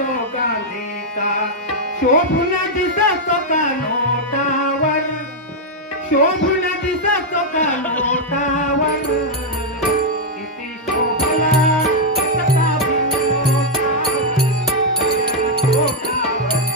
तो गांधीचा शोभून दिसतो का नोटावर, शोभून दिसतो का नोटावर, किती शोभला सका नोटावर, किती शोभला सका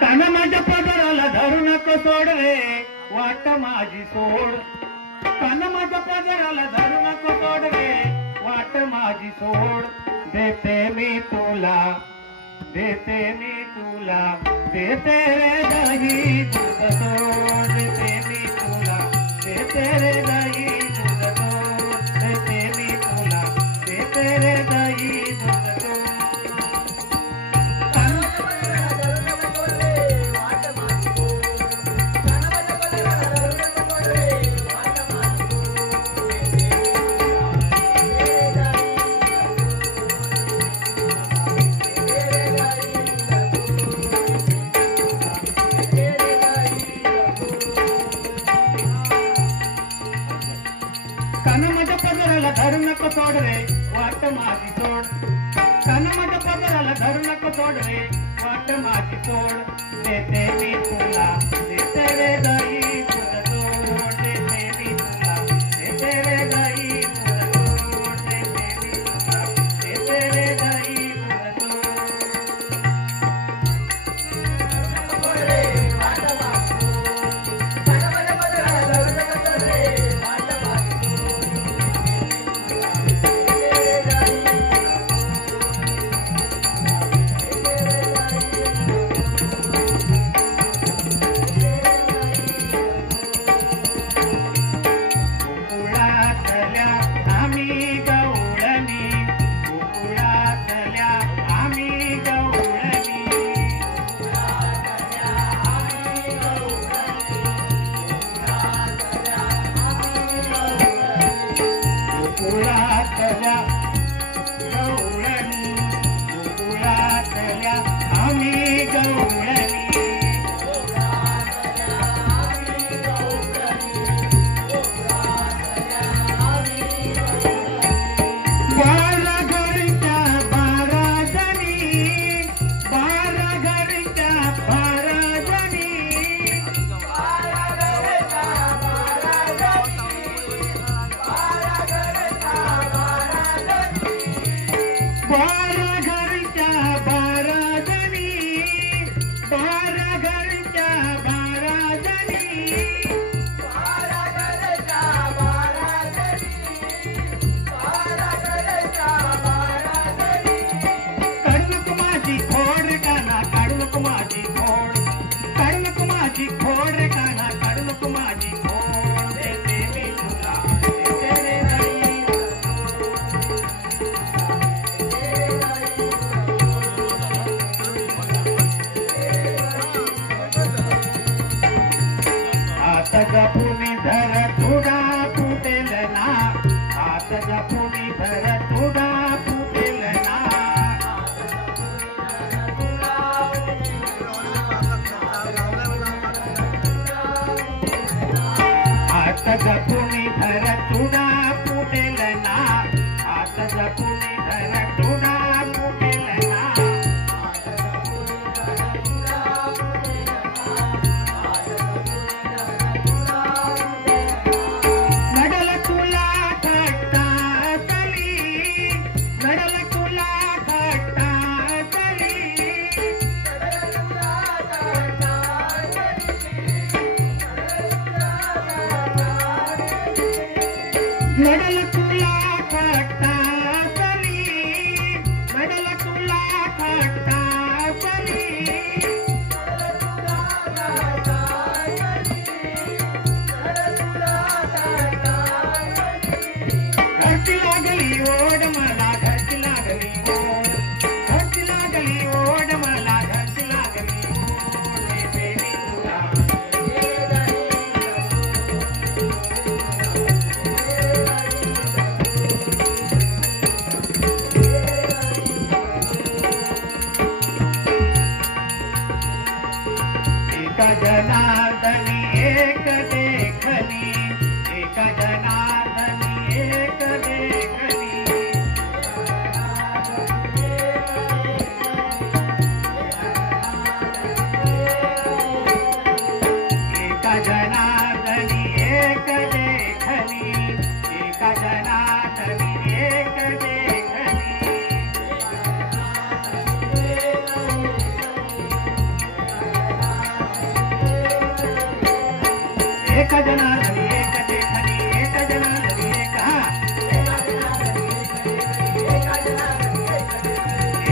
काना माझ्या पदराला धरू नको सोड रे वाट माझी सोड, काना माझ्या पदराला धरू नको सोड रे वाट माझी सोड, देते मी तुला, देते मी तुला, देते रे दही दूध सोड, देते मी तुला, देते रे दही दूध सोड, देते मी तुला, देते रे दही दूध सोड. काना माझ्या पदराला धरू नको सोड रे वाट माझी सोड, काना माझ्या पदराला धरू नको सोड रे वाट माझी सोड, देते मी तुला, देते रे दही दूध सोड, देते मी तुला, देते रे दही दूध सोड, देते मी तुला, देते रे दही दूध जपुनी धर तुडा फुटेल ना, हात जपुनी धर तुडा फुटेल ना, हात जपुनी धर तुडा फुटेल ना, हात जपुनी धर तुडा फुटेल ना, मडल तुला खट्टासली, मडल तुला खट्टासली, घरची लागली ओढ मला, घरची लागली ओढ, घरची लागली ओढ मला, घरची लागली ओढ देवी तुला. एका जनार्दनी एक देखणी, एका जनार्दनी एक देखणी, एका जनार्दनी एक देखणी, एका जनार्दनी एक देखणी, एका जनार्दनी एक देखणी, एका जनार्दनी एक,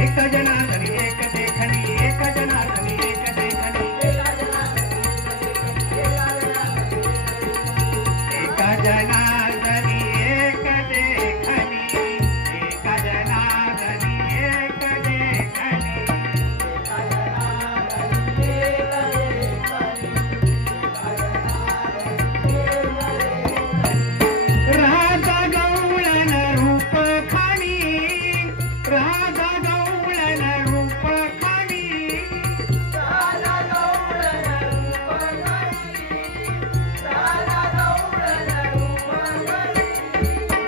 एका जनार्दनी एक देखणी, एका जनार्दनी एक देखणी, एका जनार्दनी एक देखणी, एका जनार्दनी एक देखणी, राधा गवळण रूप खाणी, राधा गवळण रूप खाणी,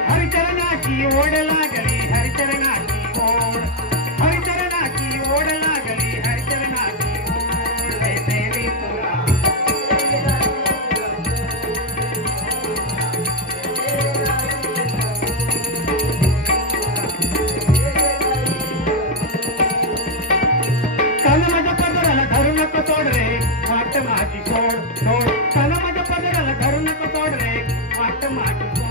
हरिचरणाची ओढ लागली, हरिचरणाची ओढ, हरिचरणाची ओढ लागली, हरिचरणाची ओढ देवी तुला. कान माझ्या पदराला धरू नको सोड रे, वाट माझी सोड सोड, कान माझ्या पदराला धरू नको सोड रे, वाट माझी सोड.